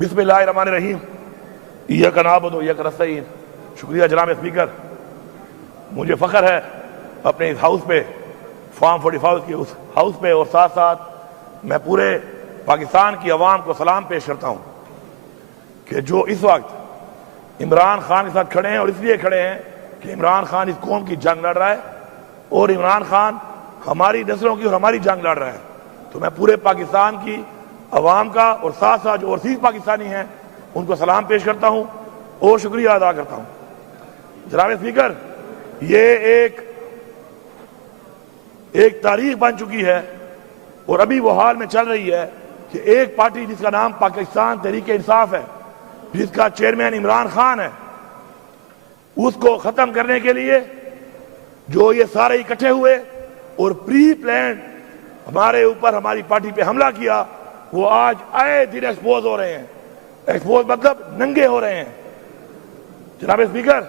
بسم اللہ الرحمن الرحیم ایاک نعبد و ایاک نستعین۔ شکریہ جناب اسپیکر، مجھے فخر ہے اپنے اس ہاؤس پہ، فارم 45 کے اس ہاؤس پہ، اور ساتھ ساتھ میں پورے پاکستان کی عوام کو سلام پیش کرتا ہوں کہ جو اس وقت عمران خان کے ساتھ کھڑے ہیں، اور اس لیے کھڑے ہیں کہ عمران خان اس قوم کی جنگ لڑ رہا ہے، اور عمران خان ہماری نسلوں کی اور ہماری جنگ لڑ رہا ہے۔ تو میں پورے پاکستان کی عوام کا اور ساتھ ساتھ جو اوورسیز پاکستانی ہیں ان کو سلام پیش کرتا ہوں اور شکریہ ادا کرتا ہوں۔ جناب اسپیکر، یہ ایک تاریخ بن چکی ہے اور ابھی وہ حال میں چل رہی ہے کہ ایک پارٹی جس کا نام پاکستان تحریک انصاف ہے، جس کا چیئرمین عمران خان ہے، اس کو ختم کرنے کے لیے جو یہ سارے اکٹھے ہوئے اور پری پلانڈ ہمارے اوپر، ہماری پارٹی پہ حملہ کیا، وہ آج آئے دن ایکسپوز ہو رہے ہیں۔ ایکسپوز مطلب ننگے ہو رہے ہیں۔ جناب اسپیکر،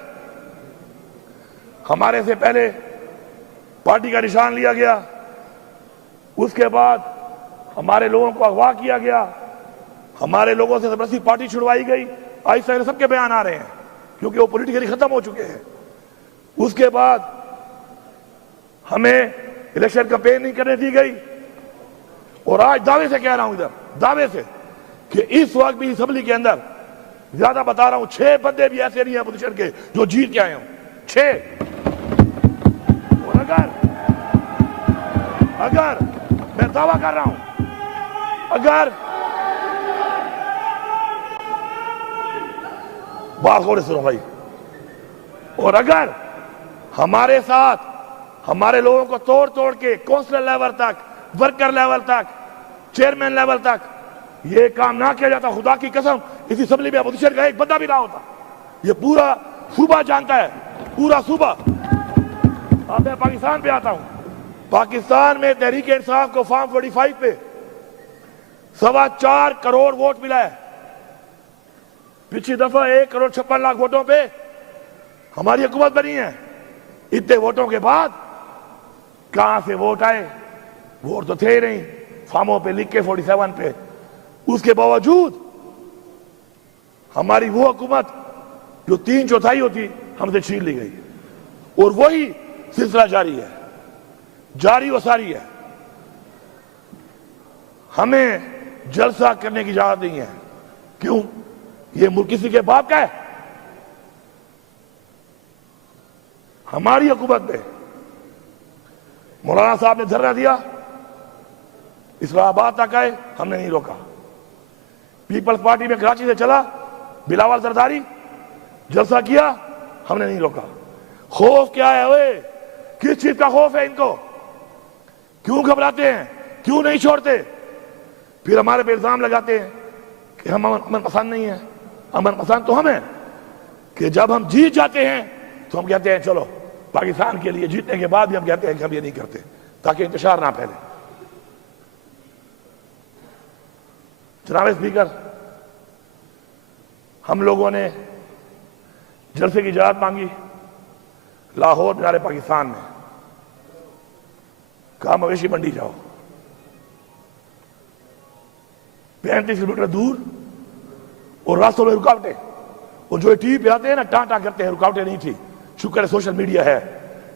ہمارے سے پہلے پارٹی کا نشان لیا گیا، اس کے بعد ہمارے لوگوں کو اغوا کیا گیا، ہمارے لوگوں سے زبردستی پارٹی چھڑوائی گئی۔ آہستہ سب کے بیان آ رہے ہیں کیونکہ وہ پولیٹیکلی ختم ہو چکے ہیں۔ اس کے بعد ہمیں الیکشن کمپین نہیں کرنے دی گئی، اور آج دعوے سے کہہ رہا ہوں، ادھر دعوے سے، کہ اس وقت بھی اسمبلی کے اندر زیادہ بتا رہا ہوں 6 بندے بھی ایسے نہیں ہیں اپوزیشن کے جو جیت کے آئے ہوں، 6۔ اور اگر میں دعویٰ کر رہا ہوں، اگر بات غور سے سنو بھائی، اور اگر ہمارے ساتھ ہمارے لوگوں کو توڑ توڑ کے کونسلر لیول تک، ورکر لیول تک، چیئرمین لیول تک یہ کام نہ کیا جاتا، خدا کی قسم اس اسمبلی میں اپوزیشن کا ایک بندہ بھی نہ ہوتا۔ یہ پورا صوبہ جانتا ہے، پورا صوبہ۔ اب میں پاکستان پہ آتا ہوں۔ پاکستان میں تحریک انصاف کو فارم 45 پہ 4.25 کروڑ ووٹ ملا ہے۔ پچھلی دفعہ 1.56 کروڑ ووٹوں پہ ہماری حکومت بنی ہے۔ اتنے ووٹوں کے بعد کہاں سے ووٹ آئے؟ ووٹ تو تھے ہی نہیں، فارموں پہ لکھ کے 47 پہ۔ اس کے باوجود ہماری وہ حکومت جو 3/4 ہوتی ہم سے چھین لی گئی، اور وہی سلسلہ جاری ہے، جاری و ساری ہے۔ ہمیں جلسہ کرنے کی اجازت نہیں ہے۔ کیوں؟ یہ ملک کسی کے باپ کا ہے؟ ہماری حکومت میں مولانا صاحب نے دھرنا دیا، اسلام آباد تک آئے، ہم نے نہیں روکا۔ پیپلز پارٹی میں کراچی سے چلا، بلاول زرداری جلسہ کیا، ہم نے نہیں روکا۔ خوف کیا ہے؟ اوئے کس چیز کا خوف ہے ان کو؟ کیوں گھبراتے ہیں؟ کیوں نہیں چھوڑتے؟ پھر ہمارے پہ الزام لگاتے ہیں کہ ہم امن پسند نہیں ہیں۔ امن پسند تو ہم ہیں کہ جب ہم جیت جاتے ہیں تو ہم کہتے ہیں چلو پاکستان کے لیے، جیتنے کے بعد بھی ہم کہتے ہیں کہ ہم یہ نہیں کرتے تاکہ انتشار نہ پھیلے۔ جناب اسپیکر، ہم لوگوں نے جلسے کی اجازت مانگی لاہور بنارے پاکستان میں، کہا مویشی منڈی جاؤ، 35 کلومیٹر دور، اور راستوں میں رکاوٹیں، اور جو ٹی وی پہ آتے ہیں نا ٹانٹا کرتے ہیں، رکاوٹیں نہیں تھی۔ شکر ہے سوشل میڈیا ہے،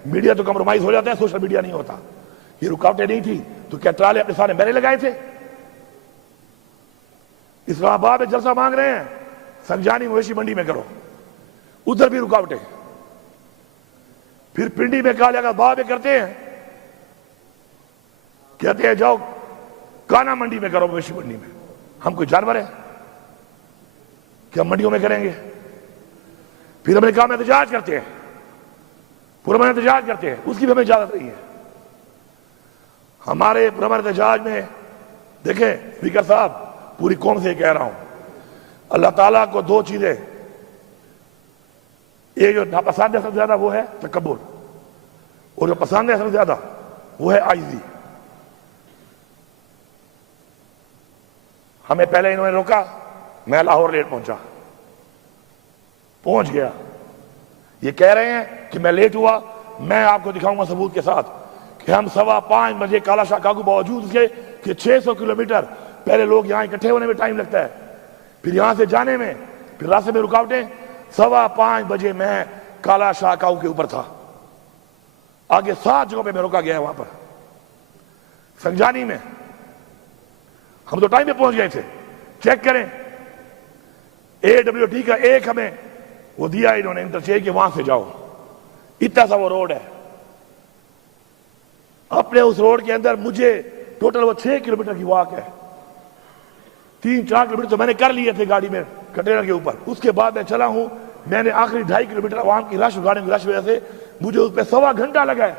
میڈیا تو کمپرومائز ہو جاتا ہے، سوشل میڈیا نہیں ہوتا۔ یہ رکاوٹیں نہیں تھی تو کیا ٹرالے اپنے سامنے میرے لگائے تھے؟ اسلام آباد میں جلسہ مانگ رہے ہیں، سنجانی مویشی منڈی میں کرو، ادھر بھی رکاوٹیں۔ پھر پنڈی میں کہا جائے باب میں کرتے ہیں، کہتے ہیں جاؤ کانا منڈی میں کرو، مویشی منڈی میں۔ ہم کوئی جانور ہیں کہ ہم منڈیوں میں کریں گے؟ پھر ہم نے کہا ہم احتجاج کرتے ہیں، پرامن احتجاج کرتے ہیں، اس کی بھی ہمیں اجازت نہیں ہے۔ ہمارے پرامن احتجاج میں دیکھیں اسپیکر صاحب، پوری قوم سے کہہ رہا ہوں، اللہ تعالیٰ کو 2 چیزیں، ایک جو ناپسند ہے سب سے زیادہ وہ ہے تکبر، اور جو پسند ہے سب سے زیادہ وہ ہے عاجزی۔ ہمیں پہلے انہوں نے روکا، میں لاہور لیٹ پہنچ گیا۔ یہ کہہ رہے ہیں کہ میں لیٹ ہوا، میں آپ کو دکھاؤں گا ثبوت کے ساتھ کہ ہم 5:15 بجے کالا شاہ کاغو، باوجود اس کے کہ 600 کلومیٹر پہلے لوگ یہاں اکٹھے ہونے میں ٹائم لگتا ہے، پھر یہاں سے جانے میں پھر راستے میں رکاوٹیں. 5:15 بجے میں کالا شاہ کاؤ کے اوپر تھا. آگے 7 جگہوں پہ میں روکا گیا ہے. وہاں پر سنجانی میں ہم تو ٹائم پہ پہنچ گئے تھے. چیک کریں AWT کا ایک ہمیں وہ دیا انہوں نے انٹرچینج کہ وہاں سے جاؤ. اتنا سا وہ روڈ ہے. اپنے اس روڈ کے اندر مجھے ٹوٹل وہ 6 کلومیٹر کی واک ہے. 3-4 کلومیٹر تو میں نے کر لیے تھے گاڑی میں کنٹینر کے اوپر. اس کے بعد میں چلا ہوں. میں نے آخری 2.5 کلومیٹر عوام کی رش گاڑیوں کی رش وجہ سے مجھے اس پہ 1.25 گھنٹہ لگا ہے,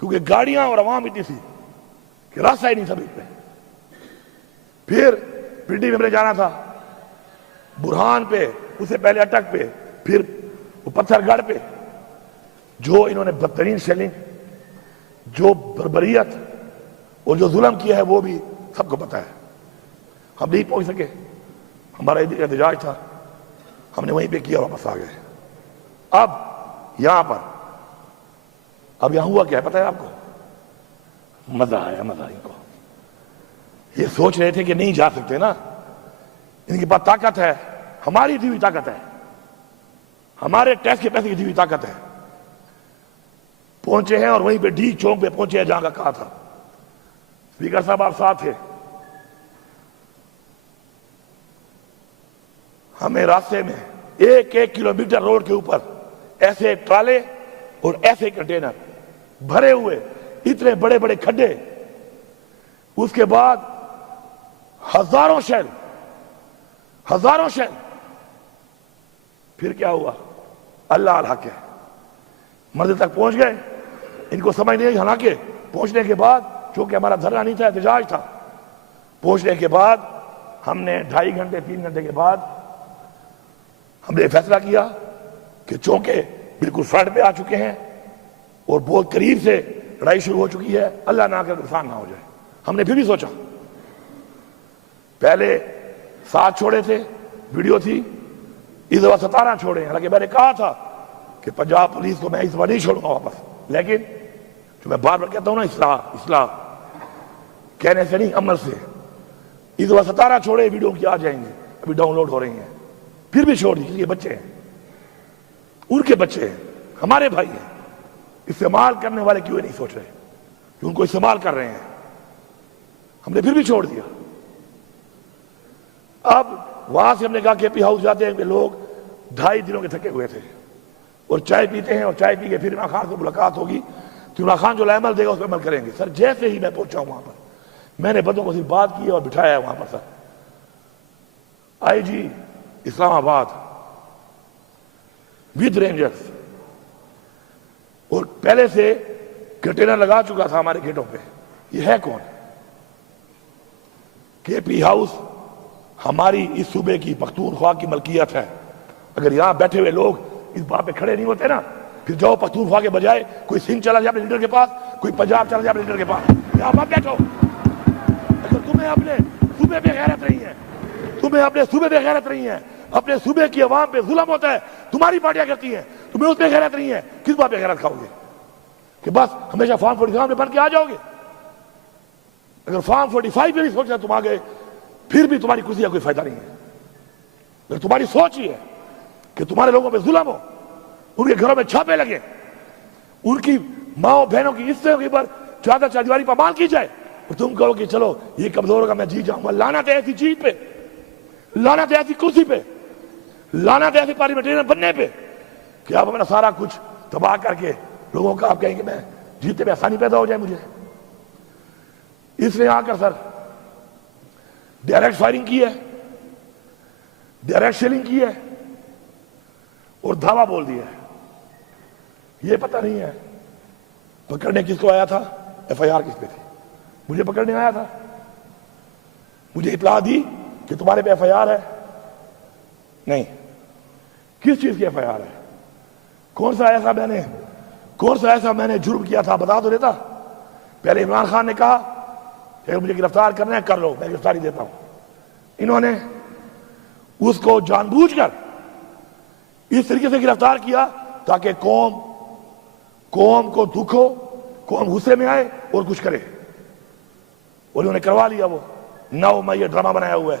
کیونکہ گاڑیاں اور عوام اتنی تھی کہ راستہ ہی نہیں تھا بیچ میں. پھر پنڈی میں جانا تھا, برہان پہ, اس سے پہلے اٹک پہ, پھر وہ پتھر گڑھ پہ. جو انہوں نے بدترین شیلنگ, جو بربریت اور جو ظلم کیا ہے وہ بھی سب کو پتا ہے. ہم نہیں پہنچ سکے, ہمارا احتجاج تھا, ہم نے وہیں پہ کیا, واپس آ گئے. اب یہاں پر اب یہاں ہوا کیا ہے پتہ ہے آپ کو؟ مزہ آیا, مزہ ان کو. یہ سوچ رہے تھے کہ نہیں جا سکتے نا, ان کے پاس طاقت ہے, ہماری دی ہوئی طاقت ہے, ہمارے ٹیکس کے پیسے کی دی ہوئی طاقت ہے. پہنچے ہیں اور وہیں پہ ڈی چوک پہ پہنچے ہیں جہاں کا کہا تھا. اسپیکر صاحب آپ ساتھ تھے. ہمیں راستے میں 1 کلومیٹر روڈ کے اوپر ایسے ٹرالے اور ایسے کنٹینر بھرے ہوئے, اتنے بڑے بڑے کھڈے, اس کے بعد ہزاروں شیل. پھر کیا ہوا؟ اللہ الحق ہے. منزل تک پہنچ گئے. ان کو سمجھ نہیں, حالانکہ پہنچنے کے بعد, چونکہ ہمارا دھرنا نہیں تھا, احتجاج تھا, پہنچنے کے بعد ہم نے 2.5 گھنٹے 3 گھنٹے کے بعد ہم نے فیصلہ کیا کہ چونکہ بالکل فرنٹ پہ آ چکے ہیں اور بہت قریب سے لڑائی شروع ہو چکی ہے, اللہ نہ کرے نقصان نہ ہو جائے. ہم نے پھر بھی سوچا, پہلے 7 چھوڑے تھے, ویڈیو تھی, اس دفعہ 17 چھوڑے. حالانکہ میں نے کہا تھا کہ پنجاب پولیس کو میں اس دفعہ نہیں چھوڑوں گا واپس, لیکن جو میں بار بار کہتا ہوں نا, اصلاح کہنے سے نہیں, عمل سے. اس دفعہ 17 چھوڑے, ویڈیو کی آ جائیں گے, ابھی ڈاؤن لوڈ ہو رہی ہیں. پھر بھی چھوڑ دی, کیونکہ یہ بچے ہیں, ان کے بچے ہیں, ہمارے بھائی ہیں. استعمال کرنے والے کیوں نہیں سوچ رہے کہ ان کو استعمال کر رہے ہیں؟ ہم نے پھر بھی چھوڑ دیا. اب وہاں سے ہم نے کہا کہ پی ہاؤس جاتے ہیں کہ لوگ 2.5 دنوں کے تھکے ہوئے تھے اور چائے پیتے ہیں, اور چائے پی کے پھر عمران خان سے ملاقات ہوگی تو عمران خان جو عمل دے گا اس پہ عمل کریں گے. سر جیسے ہی میں پہنچا ہوں وہاں پر, میں نے بندوں کو صرف بات کی اور بٹھایا ہے وہاں پر. سر IG اسلام آباد ود رینجرز, اور پہلے سے کنٹینر لگا چکا تھا ہمارے گیٹوں پہ. یہ ہے کون؟ کے پی ہاؤس ہماری اس صوبے کی پختونخوا کی ملکیت ہے. اگر یہاں بیٹھے ہوئے لوگ اس بات پہ کھڑے نہیں ہوتے نا, پھر جاؤ پختونخوا کے بجائے کوئی سندھ چلا جائے اپنے لیڈر کے پاس, کوئی پنجاب چلا جائے اپنے لیڈر کے پاس. یہاں مت بیٹھو. اگر تمہیں اپنے صوبے پہ غیرت نہیں ہے, تمہیں اپنے صوبے پہ غیرت نہیں ہے, اپنے صوبے کی عوام پہ ظلم ہوتا ہے, تمہاری پارٹیاں کرتی ہیں, تمہیں اس پہ غیرت نہیں ہے, کس بات پہ غیرت کھاؤ گے؟ کہ بس ہمیشہ فارم 45 میں بن کے آ جاؤ گے؟ اگر فارم 45 میں بھی سوچنا تم آ گئے, پھر بھی تمہاری کرسی کا کوئی فائدہ نہیں ہے. اگر تمہاری سوچ ہی ہے کہ تمہارے لوگوں پہ ظلم ہو, ان کے گھروں میں چھاپے لگے, ان کی ماں بہنوں کی عزتوں کے اوپر چادر چاردیواری پامال کی جائے, اور تم کہو کہ چلو یہ کمزور ہوگا میں جیت جاؤں گا. لعنت ہے ایسی چیز پہ, لعنت ہے ایسی کرسی پہ, لعنت ہے ایسی پارلیمنٹرین بننے پہ کہ آپ اپنا سارا کچھ تباہ کر کے لوگوں کا آپ کہیں کہ میں جیتے میں آسانی پیدا ہو جائے مجھے. اس نے آ کر سر ڈائریکٹ فائرنگ کی ہے, ڈائریکٹ شیلنگ کی ہے, اور دھاوا بول دیا ہے. یہ پتہ نہیں ہے پکڑنے کس کو آیا تھا, FIR کس پہ تھی. مجھے پکڑنے آیا تھا, مجھے اطلاع دی کہ تمہارے پہ FIR ہے. نہیں, کس چیز کی FIR ہے؟ کون سا ایسا میں نے جرم کیا تھا بتا تو دیتا. پہلے عمران خان نے کہا کہ مجھے گرفتار کرنا ہے, کر لو, میں گرفتاری دیتا ہوں. انہوں نے اس کو جان بوجھ کر اس طریقے سے گرفتار کیا تاکہ قوم کو دکھ ہو, قوم غصے میں آئے اور کچھ کرے, اور انہوں نے کروا لیا. وہ 9 مئی یہ ڈرامہ بنایا ہوا ہے.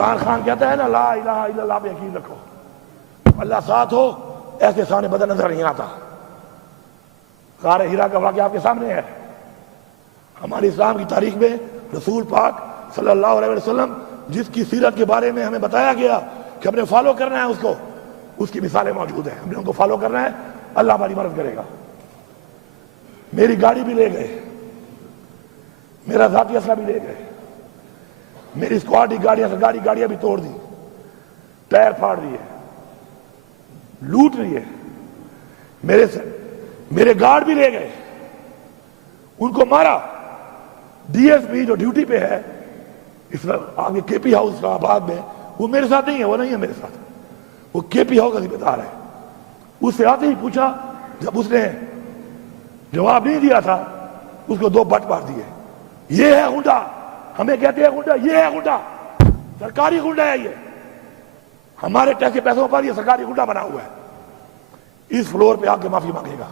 عمران خان کہتا ہے نا لا الہ الا اللہ پہ یقین رکھو، اللہ ساتھ ہو، ایسے سامنے بدل نظر نہیں آتا۔ غار ہیرا کا واقعہ آپ کے سامنے ہے۔ ہماری اسلام کی تاریخ میں رسول پاک صلی اللہ علیہ وسلم جس کی سیرت کے بارے میں ہمیں بتایا گیا کہ ہم نے فالو کرنا ہے اس کو، اس کی مثالیں موجود ہیں، ہم نے ان کو فالو کرنا ہے، اللہ ہماری مدد کرے گا۔ میری گاڑی بھی لے گئے، میرا ذاتی اسلحہ بھی لے گئے، میری اسکواڈ کی گاڑیاں بھی توڑ دی، ٹائر پھاڑ دیے، لوٹ لیے، میرے گارڈ بھی لے گئے، ان کو مارا۔ ڈی ایس پی جو ڈیوٹی پہ ہے اس آگے کے پی ہاؤس اسلام آباد میں، وہ میرے ساتھ نہیں ہے، وہ نہیں ہے میرے ساتھ، وہ کے پی ہاؤس کا ذمہ دار ہے۔ اس سے آتے ہی پوچھا، جب اس نے جواب نہیں دیا تھا اس کو 2 بٹ مار دیے۔ یہ ہے غنڈا، ہمیں کہتے ہیں غنڈا، یہ ہے غنڈا، سرکاری غنڈا ہے، یہ ہمارے ٹیکس کے پیسوں پر یہ سرکاری غنڈا بنا ہوا ہے۔ اس فلور پہ آ کے معافی مانگے گا،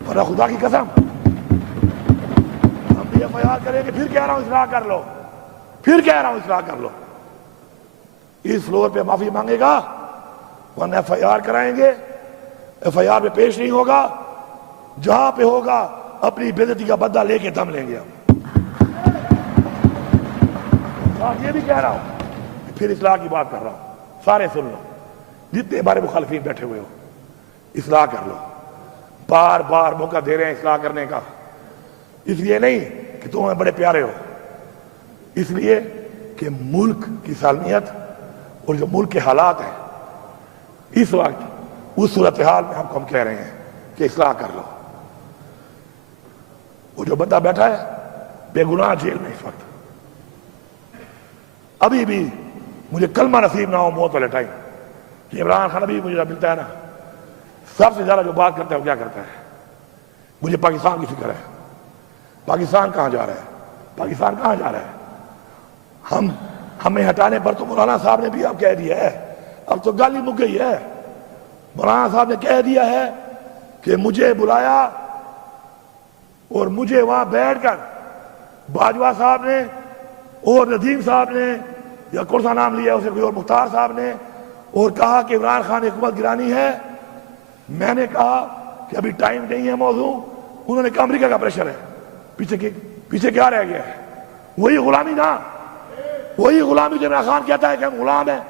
ورنہ خدا کی قسم ہم بھی ایف آئی آر کریں گے، پھر کہہ رہا ہوں اصلاح کر لو، پھر کہہ رہا ہوں اصلاح کر لو۔ اس فلور پہ معافی مانگے گا، ورنہ ایف آئی آر کرائیں گے، ایف آئی آر پہ پیش نہیں ہوگا، جہاں پہ ہوگا اپنی بے عزتی کا بدلہ لے کے دم لیں گے ہم۔ یہ بھی کہہ رہا ہوں، پھر اصلاح کی بات کر رہا ہوں، سارے سن لو، جتنے ہمارے مخالفین بیٹھے ہوئے ہو، اصلاح کر لو۔ بار بار موقع دے رہے ہیں اصلاح کرنے کا، اس لیے نہیں کہ تم ہمیں بڑے پیارے ہو، اس لیے کہ ملک کی سالمیت اور جو ملک کے حالات ہیں اس وقت، اس صورتحال میں ہم کہہ رہے ہیں کہ اصلاح کر لو۔ وہ جو بندہ بیٹھا ہے بے گناہ جیل میں اس وقت، ابھی بھی مجھے کلمہ نصیب نہ ہو موت والے ٹائم کہ عمران خان ابھی مجھے ملتا ہے نا، سب سے زیادہ جو بات کرتا ہے وہ کیا کرتا ہے؟ مجھے پاکستان کی فکر ہے، پاکستان کہاں جا رہا ہے، پاکستان کہاں جا رہا ہے؟ ہمیں ہٹانے پر تو مولانا صاحب نے بھی اب کہہ دیا ہے، اب تو گالی مک گئی ہے، مولانا صاحب نے کہہ دیا ہے کہ مجھے بلایا اور مجھے وہاں بیٹھ کر باجوہ صاحب نے اور ندیم صاحب نے یا کون سا نام لیا اسے کوئی اور مختار صاحب نے، اور کہا کہ عمران خان حکومت گرانی ہے۔ میں نے کہا کہ ابھی ٹائم نہیں ہے موضوع، انہوں نے کہا امریکہ کا پریشر ہے، پیچھے کیا رہ گیا ہے؟ وہی غلامی نا، وہی غلامی جو عمران خان کہتا ہے کہ ہم غلام ہیں،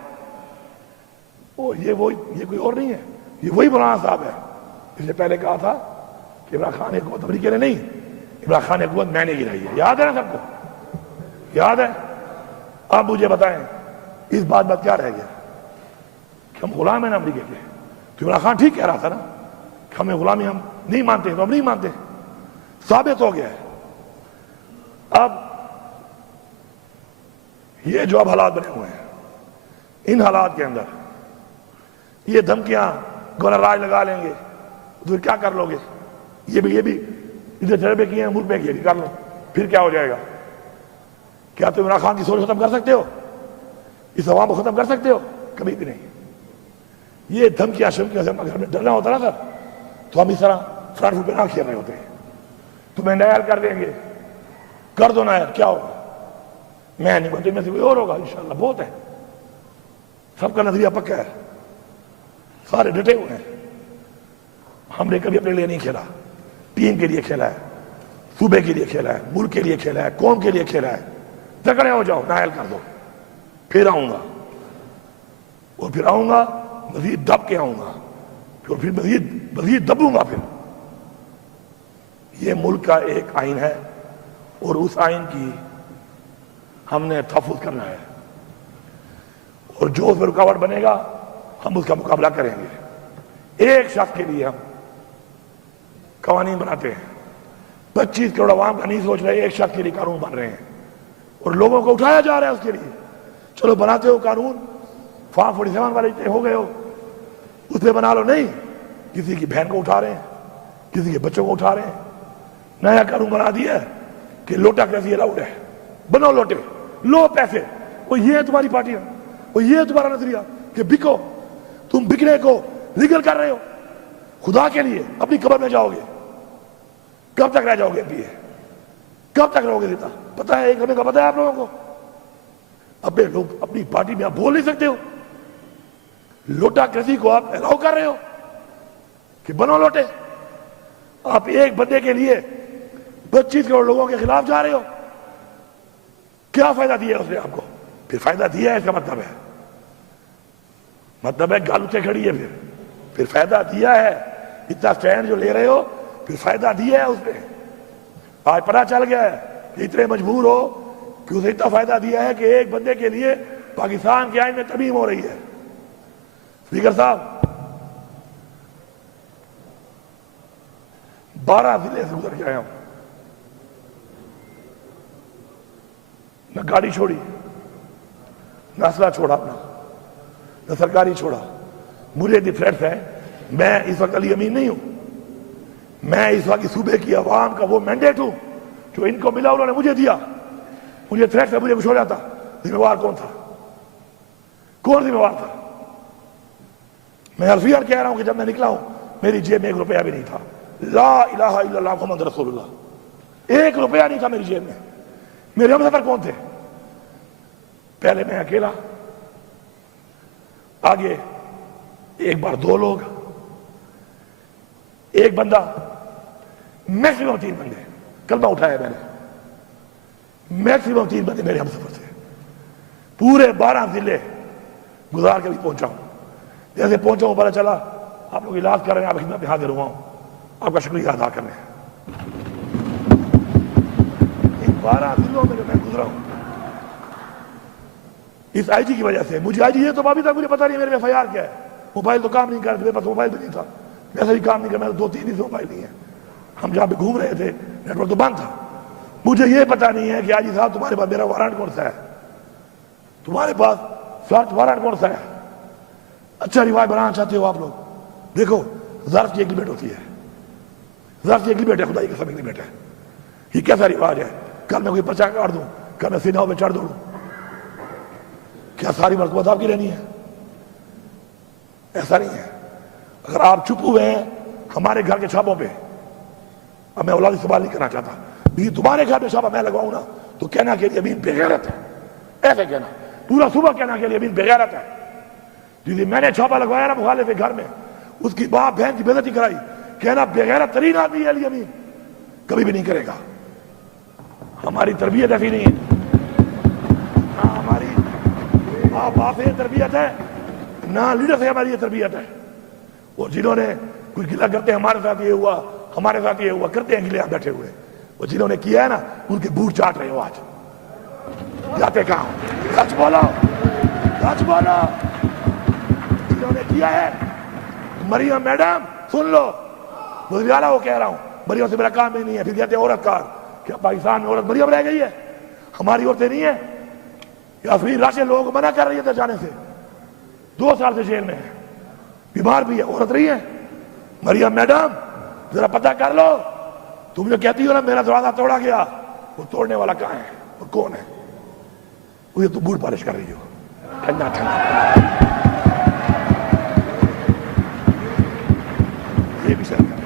یہ کوئی اور نہیں ہے، یہ وہی مولانا صاحب ہے۔ اس نے پہلے کہا تھا کہ عمران خان حکومت امریکہ نے نہیں، عمران خان حکومت میں نے گرائی ہے، یاد ہے نا سب کو؟ یاد ہے؟ اب مجھے بتائیں اس بات میں کیا رہ گیا کہ ہم غلام ہیں نا امریکہ کے؟ تو عمران خان ٹھیک کہہ رہا تھا نا کہ ہمیں غلامی ہم نہیں مانتے، تو ہم نہیں مانتے، ثابت ہو گیا ہے۔ اب یہ جو اب حالات بنے ہوئے ہیں، ان حالات کے اندر یہ دھمکیاں گورنر راج لگا لیں گے تو پھر کیا کر لو گے؟ یہ بھی ادھر تجربے کیے ہیں، ملک میں کیے، کر لو، پھر کیا ہو جائے گا؟ کیا تم عمران خان کی سوچ ختم کر سکتے ہو؟ اس عوام کو ختم کر سکتے ہو؟ کبھی بھی نہیں۔ یہ دھمکیاں شمکیاں سے اگر ہمیں ڈرنا ہوتا نا سر، تو ہم اس طرح فرنٹ فٹ پہ نہ کھیل رہے ہوتے ہیں۔ تمہیں نائل کر دیں گے، کر دو نائل، کیا ہوگا؟ میں نہیں بولتے، میں سے کوئی اور ہوگا انشاءاللہ، بہت ہے، سب کا نظریہ پکا ہے، سارے ڈٹے ہوئے ہیں۔ ہم نے کبھی اپنے لیے نہیں کھیلا، ٹیم کے لیے کھیلا ہے، صوبے کے لیے کھیلا ہے، ملک کے لیے کھیلا ہے، قوم کے لیے کھیلا ہے۔ تکڑے ہو جاؤ، نائل کر دو، پھر آؤں گا، اور پھر آؤں گا مزید دب کے آؤں گا، پھر مزید دبوں گا۔ پھر یہ ملک کا ایک آئین ہے، اور اس آئین کی ہم نے تحفظ کرنا ہے، اور جو اس میں رکاوٹ بنے گا ہم اس کا مقابلہ کریں گے۔ ایک شخص کے لیے ہم قوانین بناتے ہیں، 25 کروڑ عوام کا نہیں سوچ رہے، ایک شخص کے لیے قانون بن رہے ہیں، اور لوگوں کو اٹھایا جا رہا ہے اس کے لیے۔ چلو بناتے ہو قانون، فارم 47 والے ہو گئے ہو، اس پہ بنا لو، نہیں، کسی کی بہن کو اٹھا رہے ہیں، کسی کے بچوں کو اٹھا رہے ہیں۔ نیا قانون بنا دیا ہے کہ لوٹا کیسی الاؤڈ ہے، بنو لوٹے، لو پیسے، وہ یہ ہے تمہاری پارٹی، وہ یہ ہے تمہارا نظریہ کہ بکو، تم بکنے کو لیگل کر رہے ہو۔ خدا کے لیے اپنی قبر میں جاؤ گے، کب تک رہ جاؤ گے؟ کب تک رہو گے؟ دیتا پتا ہے، ایک ہمیں کا پتا ہے آپ لوگوں کو، اپنے لوگ اپنی پارٹی میں آپ بول نہیں سکتے ہو؟ لوٹا کرسی کو آپ الاؤ کر رہے ہو کہ بنو لوٹے؟ آپ ایک بندے کے لیے 25 کروڑ لوگوں کے خلاف جا رہے ہو. کیا فائدہ دیا ہے اس نے آپ کو؟ پھر فائدہ دیا ہے اس کا مطلب ہے گال اٹھے کھڑی ہے. پھر فائدہ دیا ہے. اتنا سٹینڈ جو لے رہے ہو پھر فائدہ دیا ہے اس نے. آج پتہ چل گیا ہے کہ اتنے مجبور ہو کہ اسے اتنا فائدہ دیا ہے کہ ایک بندے کے لیے پاکستان کے آئین میں ترمیم ہو رہی ہے. اسپیکر صاحب 12 ضلع سے گزر کے آیا ہوں. نہ گاڑی چھوڑی، نہ اسلحہ چھوڑا اپنا، نہ سرکاری چھوڑا. مجھے اتنی تھریٹس ہے. میں اس وقت علی امین نہیں ہوں. میں اس وقت صوبے کی عوام کا وہ مینڈیٹ ہوں جو ان کو ملا، انہوں نے مجھے دیا. مجھے تھریٹس ہے، مجھے کچھ ہو جاتا. ذمہ وار کون تھا؟ کون ذمہ وار تھا؟ میں حرفیاً کہہ رہا ہوں کہ جب میں نکلا ہوں میری جیب میں 1 روپیہ بھی نہیں تھا. لا الہ الا اللہ محمد رسول اللہ. 1 روپیہ نہیں تھا میری جیب میں. میرے ہم سفر کون تھے؟ پہلے میں اکیلا، آگے ایک بار 2 لوگ، ایک بندہ، میکسیمم 3 بندے. کلمہ اٹھایا میں نے. میکسیمم 3 بندے میرے ہم سفر تھے. پورے 12 ضلع گزار کے بھی پہنچا ہوں. جیسے پہنچا ہوں پتہ چلا آپ لوگ علاج کر رہے ہیں، آپ خدمت میں حاضر ہوا ہوں. آپ کا شکریہ ادا کرنے. ان 12 ضلعوں میں جو میں گزرا ہوں اس آئی جی کی وجہ سے. مجھے آئی جی یہ تو ابھی تک مجھے پتا نہیں میرے میں FIR کیا ہے. موبائل تو کام نہیں کر، میرے پاس موبائل بھی نہیں تھا. ویسے بھی کام نہیں کر، میں 2-3 دن سے موبائل نہیں ہے. ہم جہاں پہ گھوم رہے تھے نیٹ ورک تو بند تھا. مجھے یہ پتا نہیں ہے کہ آئی جی صاحب تمہارے پاس میرا وارنٹ کون سا ہے، تمہارے پاس سرچ وارنٹ کون سا ہے. اچھا رواج بنانا چاہتے ہو آپ لوگ؟ دیکھو ظرف کی ایک لمٹ ہوتی ہے. ظرف کی ایک لمٹ ہے، خدائی کی سب ایک لمٹ ہے. یہ کیسا رواج ہے؟ کل میں کوئی پرچہ کاٹ دوں، کل میں سیناؤں میں چڑھ دوڑوں، کیا ساری مرتبہ آپ کی رہنی ہے؟ ایسا نہیں ہے. اگر آپ چھپ ہوئے ہیں ہمارے گھر کے چھاپوں پہ، اب میں اولاد سوال نہیں کرنا چاہتا، لیکن تمہارے گھر پہ چھاپا میں لگواؤں نا تو کہنا کہ امین بغیرت ہے. ایسے کہنا پورا صبح کہنا کہ امین بغیرت ہے. جس میں نے چھاپا لگوایا نا مخالف کے گھر میں، اس کی باپ بہن کی بے عزتی کرائی، کہنا بغیرت ترین آدمی ہے علی امین. کبھی بھی نہیں کرے گا. ہماری تربیت ایسی نہیں ہے. نہ ہماری باپ سے تربیت ہے، نہ لیڈر سے ہماری یہ تربیت ہے. اور جنہوں نے کچھ گلا کرتے ہیں ہمارے ساتھ یہ ہوا، ہمارے ساتھ یہ ہوا، کرتے ہیں گلے بیٹھے ہوئے. اور جنہوں نے کیا ہے نا ان کے بوٹ چاٹ رہے ہو. آج جاتے کہاں ہو؟ سچ بولو، سچ بولو. جنہوں نے کیا ہے، مریم میڈم سن لو، وزیر اعلیٰ وہ کہہ رہا ہوں، مریم سے میرا کام ہی نہیں ہے. پھر کہتے ہیں عورت کار. کیا پاکستان میں عورت مریم رہ گئی ہے؟ ہماری عورتیں نہیں ہیں. افرین راشد لوگوں کو منع کر رہی ہے جانے سے. 2 سال سے جیل میں ہے، بیمار بھی ہے، عورت رہی ہے. مریم میڈم ذرا پتہ کر لو. تم جو کہتی ہو نا میرا دروازہ توڑا گیا، وہ توڑنے والا کہاں ہے اور کون ہے؟ وہ یہ تو بوٹ پالش کر رہی ہو. ٹھنڈا ٹھنڈا یہ بھی شرم ہے.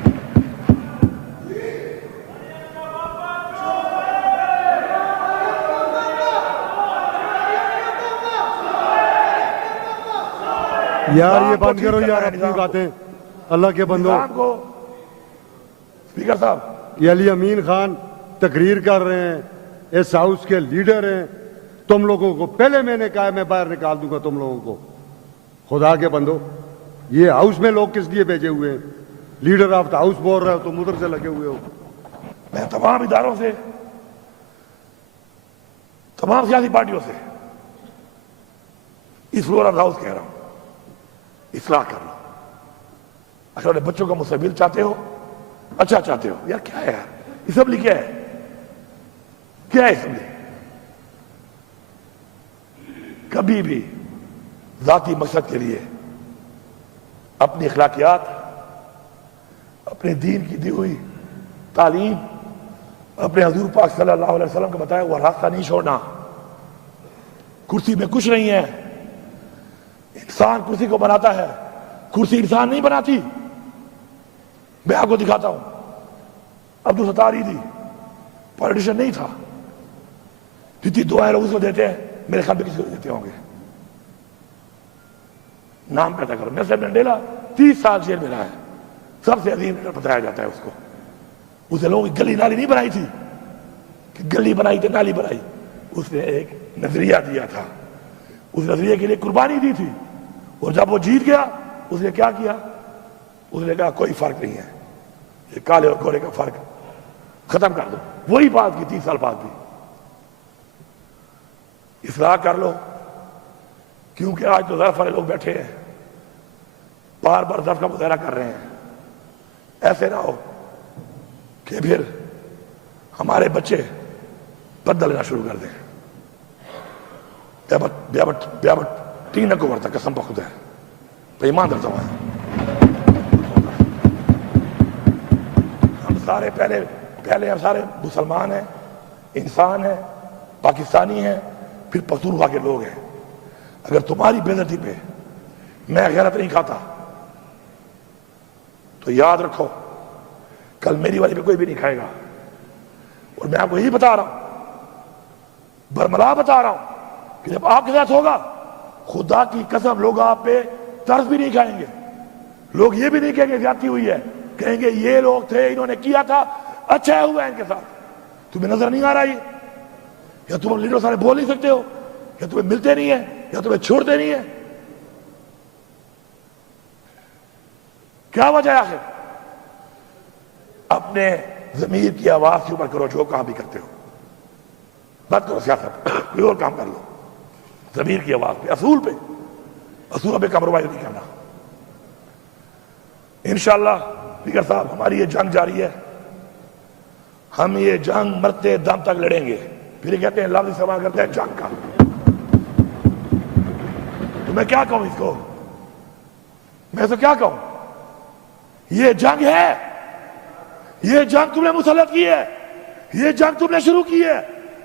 یار یہ بند کرو یار اپنی باتیں، اللہ کے بندو. اسپیکر صاحب یہ علی امین خان تقریر کر رہے ہیں، اس ہاؤس کے لیڈر ہیں. تم لوگوں کو پہلے میں نے کہا میں باہر نکال دوں گا تم لوگوں کو. خدا کے بندو، یہ ہاؤس میں لوگ کس لیے بھیجے ہوئے ہیں؟ لیڈر آف دا ہاؤس بول رہے ہو، تم ادھر سے لگے ہوئے ہو. میں تمام اداروں سے، تمام سیاسی پارٹیوں سے اس فلور آف ہاؤس کہہ رہا ہوں، اصلاح کر لو. اچھا بچوں کا مستقبل چاہتے ہو، اچھا چاہتے ہو. یار کیا ہے یار اسمبلی؟ کیا ہے، کیا ہے اسمبلی؟ کبھی بھی ذاتی مقصد کے لیے اپنی اخلاقیات، اپنے دین کی دی ہوئی تعلیم، اپنے حضور پاک صلی اللہ علیہ وسلم کا بتایا وہ راستہ نہیں چھوڑنا. کرسی میں کچھ نہیں ہے. انسان کرسی کو بناتا ہے، کرسی انسان نہیں بناتی. میں آپ کو دکھاتا ہوں، عبدالستار ایدھی پولیٹیشن نہیں تھا. جتنی دعائیں لوگ اس کو دیتے ہیں میرے خیال میں کسی کو دیتے ہوں گے. نام پیدا کرو. نیلسن منڈیلا 30 سال جیل میں رہا ہے, سب سے عظیم لیڈر بتایا جاتا ہے اس کو. اسے لوگوں کی گلی نالی نہیں بنائی تھی کہ گلی بنائی تو نالی بنائی, اس نے ایک نظریہ دیا تھا, اس نظریے کے لیے قربانی دی تھی, اور جب وہ جیت گیا اس نے کیا کیا؟ اس نے کہا کوئی فرق نہیں ہے, یہ کالے اور گورے کا فرق ختم کر دو. وہی بات کی 30 سال بعد بھی. اصلاح کر لو, کیونکہ آج تو ظرف والے لوگ بیٹھے ہیں بار بار ظرف کا مظاہرہ کر رہے ہیں. ایسے نہ ہو کہ پھر ہمارے بچے پردہ لینا شروع کر دیں. بیابٹ تین کو ورتا قسم پہ خدا ہے, پہ ایمان درتا ہوا ہے. ہم سارے پہلے ہم سارے مسلمان ہیں, انسان ہیں, پاکستانی ہیں, پھر پختونخوا کے لوگ ہیں. اگر تمہاری بے عزتی پہ میں غیرت نہیں کھاتا تو یاد رکھو کل میری والی پہ کوئی بھی نہیں کھائے گا. اور میں آپ کو یہی بتا رہا ہوں, برملا بتا رہا ہوں کہ جب آپ کے ساتھ ہوگا خدا کی قسم لوگ آپ پہ ترس بھی نہیں کھائیں گے. لوگ یہ بھی نہیں کہیں گے زیادتی ہوئی ہے, کہیں گے یہ لوگ تھے انہوں نے کیا تھا, اچھا ہوا ہے ان کے ساتھ. تمہیں نظر نہیں آ رہا یہ, یا تم لیڈر سارے بول نہیں سکتے ہو, یا تمہیں ملتے نہیں ہیں, یا تمہیں چھوڑتے نہیں ہیں؟ کیا وجہ ہے آخر؟ اپنے ضمیر کی آواز کے اوپر کرو جو کام بھی کرتے ہو. بات کرو سیاست, کوئی اور کام کر لو. ضمیر کی آواز پہ, اصول پہ, اصولوں پہ کمپرومائز نہیں کرنا. انشاءاللہ اسپیکر صاحب ہماری یہ جنگ جاری ہے, ہم یہ جنگ مرتے دم تک لڑیں گے. پھر یہ کہتے ہیں لفظ استعمال کرتے ہیں جنگ کا. تو میں کیا کہوں اس کو, میں تو کیا کہوں؟ یہ جنگ ہے, یہ جنگ تم نے مسلط کی ہے, یہ جنگ تم نے شروع کی ہے.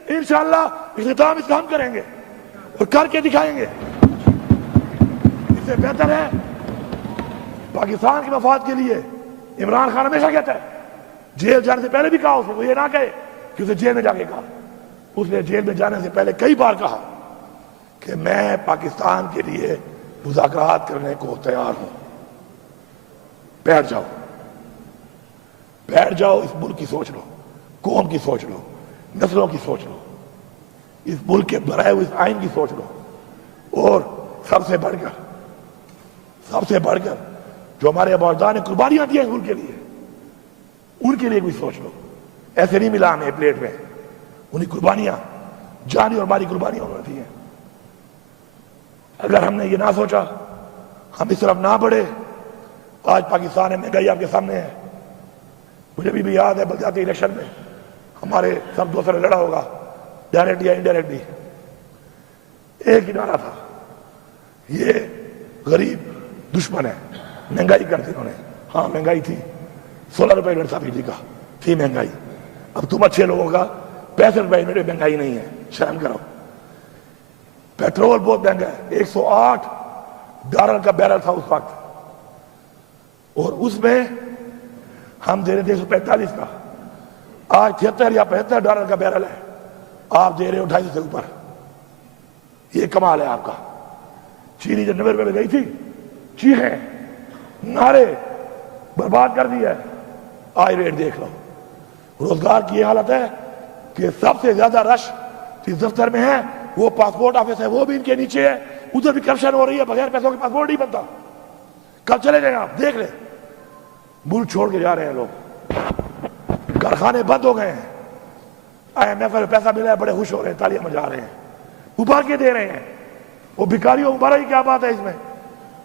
انشاءاللہ اختتام اس کا ہم کریں گے اور کر کے دکھائیں گے. اس سے بہتر ہے پاکستان کے مفاد کے لیے. عمران خان ہمیشہ کہتا ہے, جیل جانے سے پہلے بھی کہا اس نے, وہ یہ نہ کہے کہ اسے جیل میں جا کے کہا. اس نے جیل میں جانے سے پہلے کئی بار کہا کہ میں پاکستان کے لیے مذاکرات کرنے کو تیار ہوں. بیٹھ جاؤ, بیٹھ جاؤ, اس ملک کی سوچ لو, قوم کی سوچ لو, نسلوں کی سوچ لو, اس ملک کے بنائے ہوئے اس آئین کی سوچ لو, اور سب سے بڑھ کر جو ہمارے اباؤجداد نے قربانیاں دی ہیں اس ملک کے لیے, ان کے لیے کوئی سوچ لو. ایسے نہیں ملا ہمیں پلیٹ میں, انہیں قربانیاں, جانی اور مالی قربانیاں انہوں نے دی ہیں. اگر ہم نے یہ نہ سوچا, ہم اس طرف نہ بڑھے, آج پاکستان میں مہنگائی آپ کے سامنے ہے. مجھے بھی یاد ہے بلدیاتی الیکشن میں ہمارے سب دوسرے لڑا ہوگا, ڈائریکٹ یا انڈائریکٹلی, ایک ہی نعرہ تھا, یہ غریب دشمن ہے. مہنگائی کر دی انہوں نے, ہاں مہنگائی تھی, 16 روپے یونٹ تھا بجلی کا, تھی مہنگائی. اب تم اچھے لوگوں کا 65 روپے یونٹ مہنگائی نہیں ہے, شرم کرو. پیٹرول بہت مہنگا ہے, 108 ڈالر کا بیرل تھا اس وقت, اور اس میں ہم دے رہے تھے 145 کا. آج 73 یا 75 ڈالر کا بیرل ہے, آپ دے رہے ہو 250 سے اوپر. یہ کمال ہے آپ کا. چینی جب 90 روپے میں گئی تھی, چیخیں, نعرے, برباد کر دیا ہے. آج ریٹ دیکھ لو. روزگار کی یہ حالت ہے کہ سب سے زیادہ رش جس دفتر میں ہے وہ پاسپورٹ آفس ہے, وہ بھی ان کے نیچے ہے. ادھر بھی کرپشن ہو رہی ہے, بغیر پیسوں کے پاسپورٹ نہیں بنتا. کل چلے جائیں آپ, دیکھ لیں, ملک چھوڑ کے جا رہے ہیں لوگ, کارخانے بند ہو گئے ہیں. IMF میں پیسہ ملا ہے, بڑے خوش ہو رہے ہیں, تالیاں بجا رہے ہیں, ابھار کے دے رہے ہیں. وہ بھکاریوں ابھارا ہی کیا بات ہے اس میں,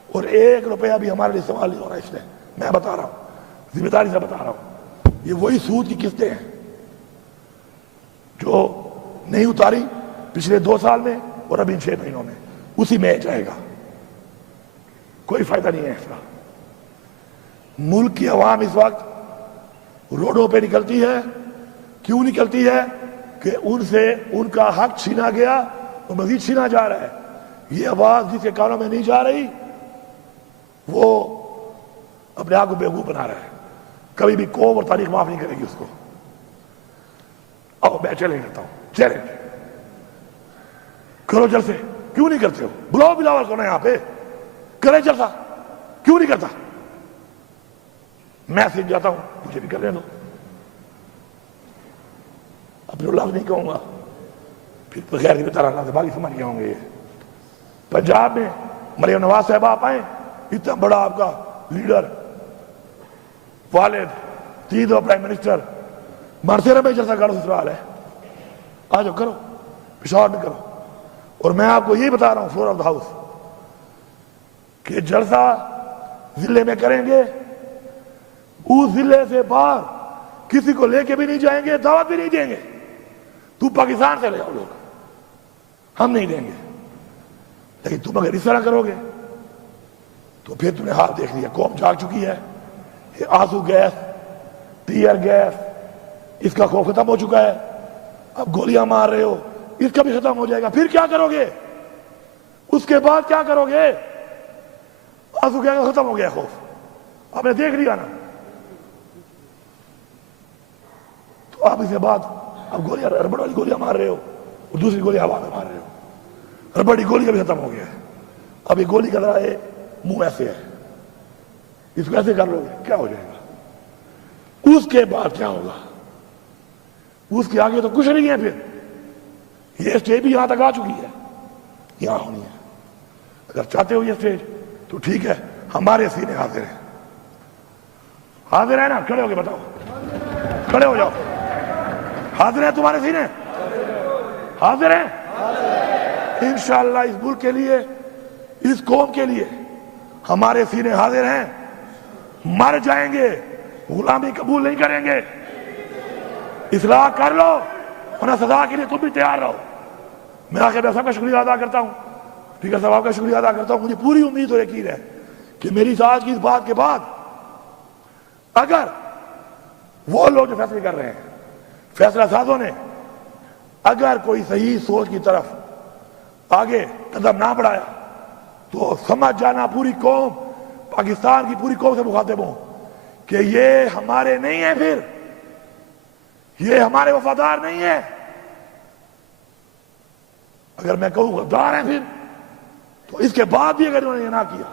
اور 1 روپیہ بھی ہمارے لیے استعمال نہیں ہو رہا اس میں. میں بتا رہا ہوں, ذمہ داری سے بتا رہا ہوں, یہ وہی سود کی قسطیں ہیں جو نہیں اتاری پچھلے 2 سال میں اور ابھی 6 مہینوں میں, اسی میں جائے گا. کوئی فائدہ نہیں ہے اس کا. ملک کی عوام اس وقت روڈوں پہ نکلتی ہے. کیوں نکلتی ہے؟ کہ ان سے ان کا حق چھینا گیا اور مزید چھینا جا رہا ہے. یہ آواز جس کے کانوں میں نہیں جا رہی وہ اپنے آپ کو بیوقوف بنا رہا ہے. کبھی بھی قوم اور تاریخ معاف نہیں کرے گی اس کو. آؤ میں چیلنج کرتا ہوں, چیلنج. کرو جلسے، کیوں نہیں کرتے ہو؟ بلاؤ بلاول کو نا یہاں پہ، کرے جلسہ، کیوں نہیں کرتا؟ میں سیکھ جاتا ہوں، مجھے بھی کرنے دو، اپنے اللہ نہیں کہوں گا، پھر بغیر کی بتا رہا باقی سمجھ گئے ہوں گے۔ پنجاب میں مریم نواز صاحب آپ آئیں، اتنا بڑا آپ کا لیڈر، والد، تین دو پرائم منسٹر، مرسے میں جلسہ کرو، سسرال ہے، آ جاؤ کرو، پشاور میں کرو۔ اور میں آپ کو یہی بتا رہا ہوں فلور آف دا ہاؤس کہ جلسہ ضلع میں کریں گے، اس ضلع سے باہر کسی کو لے کے بھی نہیں جائیں گے، دعوت بھی نہیں دیں گے۔ تو پاکستان سے لے آؤ لوگ، ہم نہیں دیں گے، لیکن تم اگر اس طرح کرو گے تو پھر تم نے حال دیکھ لیا، قوم جاگ چکی ہے۔ یہ آنسو گیس، ٹیئر گیس، اس کا خوف ختم ہو چکا ہے، اب گولیاں مار رہے ہو، اس کا بھی ختم ہو جائے گا، پھر کیا کرو گے؟ اس کے بعد کیا کرو گے؟ آنسو گیس ختم ہو گیا خوف، آپ نے دیکھ لیا نا، تو آپ اس کے بعد اب گولیاں، ربڑ والی گولیاں مار رہے ہو اور دوسری گولی ہوا میں مار رہے ہو، ربڑ کی گولی کا بھی ختم ہو گیا ہے، اب یہ گولی کا ذرا منہ ایسے ہے، اس کو ایسے کر لو گے کیا ہو جائے گا؟ اس کے بعد کیا ہوگا؟ اس کے آگے تو کچھ نہیں ہے۔ پھر یہ اسٹیج بھی یہاں تک آ چکی ہے، یہاں ہونی ہے۔ اگر چاہتے ہو یہ اسٹیج تو ٹھیک ہے، ہمارے سینے حاضر ہیں، حاضر ہے نا؟ کھڑے ہو کے بتاؤ، کھڑے ہو جاؤ، حاضر ہیں تمہارے سینے؟ حاضر ہیں انشاءاللہ۔ اس ملک کے لیے، اس قوم کے لیے ہمارے سینے حاضر ہیں، مر جائیں گے، غلامی قبول نہیں کریں گے۔ اصلاح کر لو، ورنہ سزا کے لیے تم بھی تیار رہو۔ میں آخر میں سب کا شکریہ ادا کرتا ہوں، ٹھیک ہے صاحب کا شکریہ ادا کرتا ہوں۔ مجھے پوری امید اور یقین ہے کہ میری آج کی اس بات کے بعد اگر وہ لوگ جو فیصلے کر رہے ہیں، فیصلہ سازوں نے اگر کوئی صحیح سوچ کی طرف آگے قدم نہ بڑھایا تو سمجھ جانا پوری قوم، پاکستان کی پوری قوم سے مخاطب ہوں کہ یہ ہمارے نہیں ہیں، پھر یہ ہمارے وفادار نہیں ہیں۔ اگر میں کہوں غدار ہیں پھر، تو اس کے بعد بھی اگر انہوں نے یہ نہ کیا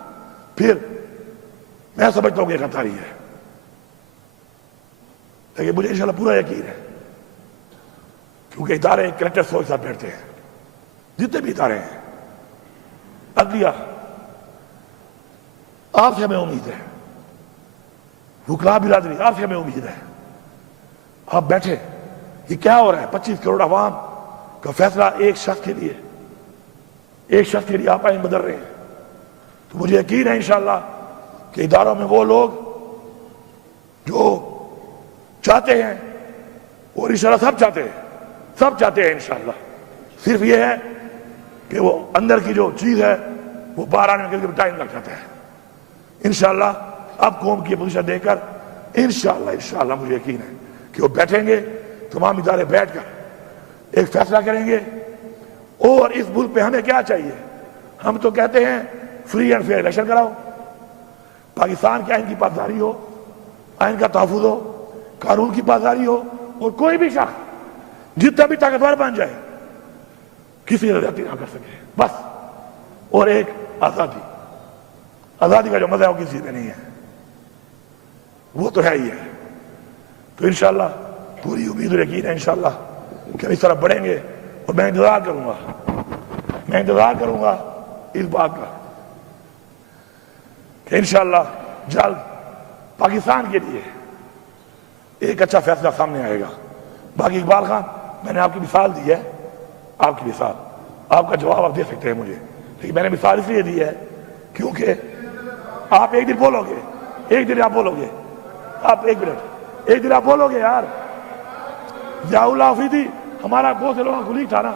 پھر میں سمجھتا ہوں کہ غداری ہے۔ لیکن مجھے انشاءاللہ پورا یقین ہے، کیونکہ ادارے کریکٹر سوچ ساتھ بیٹھتے ہیں، جتنے بھی ادارے ہیں، عدلیہ، آپ سے ہمیں امید ہے، حکام برادری آپ سے ہمیں امید ہے، آپ بیٹھے، یہ کیا ہو رہا ہے؟ 25 کروڑ عوام کا فیصلہ ایک شخص کے لیے، ایک شخص کے لیے آپ آئین بدل رہے ہیں۔ تو مجھے یقین ہے انشاءاللہ کہ اداروں میں وہ لوگ جو چاہتے ہیں، اور انشاءاللہ سب چاہتے ہیں، سب چاہتے ہیں انشاءاللہ، صرف یہ ہے کہ وہ اندر کی جو چیز ہے وہ باہر آنے میں ٹائم لگ جاتا ہے۔ انشاءاللہ اب قوم کی پوزیشن دے کر انشاءاللہ مجھے یقین ہے کہ وہ بیٹھیں گے، تمام ادارے بیٹھ کر ایک فیصلہ کریں گے۔ اور اس ملک پہ ہمیں کیا چاہیے؟ ہم تو کہتے ہیں فری اینڈ فیئر الیکشن کراؤ، پاکستان کے آئین کی پاسداری ہو، آئین کا تحفظ ہو، قانون کی پاسداری ہو، اور کوئی بھی شخص جتنا بھی طاقتور بن جائے کسی سے زیادتی نہ کر سکے، بس۔ اور ایک آزادی، آزادی کا جو مزہ ہے وہ کسی میں نہیں ہے، وہ تو ہے ہی ہے۔ تو انشاءاللہ پوری امید اور یقین ہے انشاءاللہ کہ ہم اس طرح بڑھیں گے، اور میں انتظار کروں گا اس بات کا کہ انشاءاللہ جلد پاکستان کے لیے ایک اچھا فیصلہ سامنے آئے گا۔ باقی اقبال خان، میں نے آپ کی مثال دی ہے، آپ کی مثال، آپ کا جواب آپ دے سکتے ہیں مجھے، لیکن میں نے مثال اس لیے دی ہے کیونکہ آپ ایک دن بولو گے، ایک دن آپ بولو گے، آپ ایک دن آپ بولو گے یار، ضیاء اللہ آفریدی ہمارا بہت سے لوگوں کا کلیگ تھا نا،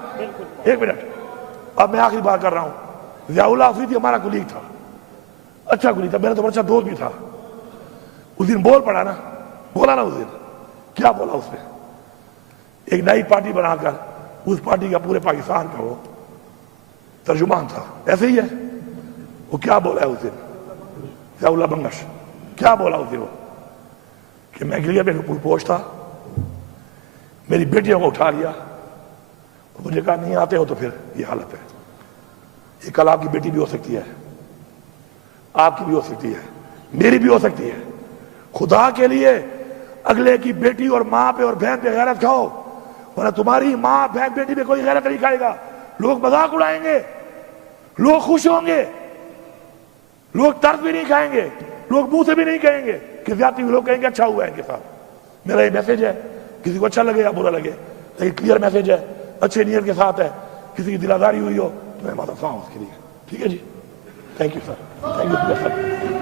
ایک منٹ، اب میں آخری بات کر رہا ہوں۔ ضیاء اللہ آفریدی ہمارا کلیگ تھا، اچھا کلیگ تھا، میرا تو اچھا دوست بھی تھا۔ اس دن بولا نا اس دن کیا بولا اس نے؟ ایک نئی پارٹی بنا کر اس پارٹی کا پورے پاکستان کا وہ ترجمان تھا، ایسے ہی ہے۔ وہ کیا بولا ہے اس دن ضیاء اللہ بنگش؟ کیا بولا اس دن وہ کہ میں گلیئر میں پوچھ تھا، میری بیٹیوں کو اٹھا لیا مجھے کہا نہیں آتے ہو تو پھر یہ حالت ہے. یہ کل آپ کی بیٹی بھی ہو سکتی ہے, آپ کی بھی ہو سکتی ہے, میری بھی ہو سکتی ہے. خدا کے لیے اگلے کی بیٹی اور ماں پہ اور بہن پہ غیرت کھاؤ, ورنہ تمہاری ماں بہن بیٹی پہ کوئی غیرت نہیں کھائے گا. لوگ مذاق اڑائیں گے, لوگ خوش ہوں گے, لوگ طرز بھی نہیں کھائیں گے, لوگ منہ سے بھی نہیں کہیں گے کہ زیادتی, لوگ کہیں گے اچھا ہوا ہے ان کے ساتھ. میرا یہ میسج ہے, کسی کو اچھا لگے یا برا لگے, لیکن کلیئر میسج ہے, اچھے نیت کے ساتھ ہے. کسی کی دل آزاری ہوئی ہو تو میں معذرت خواہ ہوں اس کے لیے. ٹھیک ہے جی, thank you sir, thank you sir.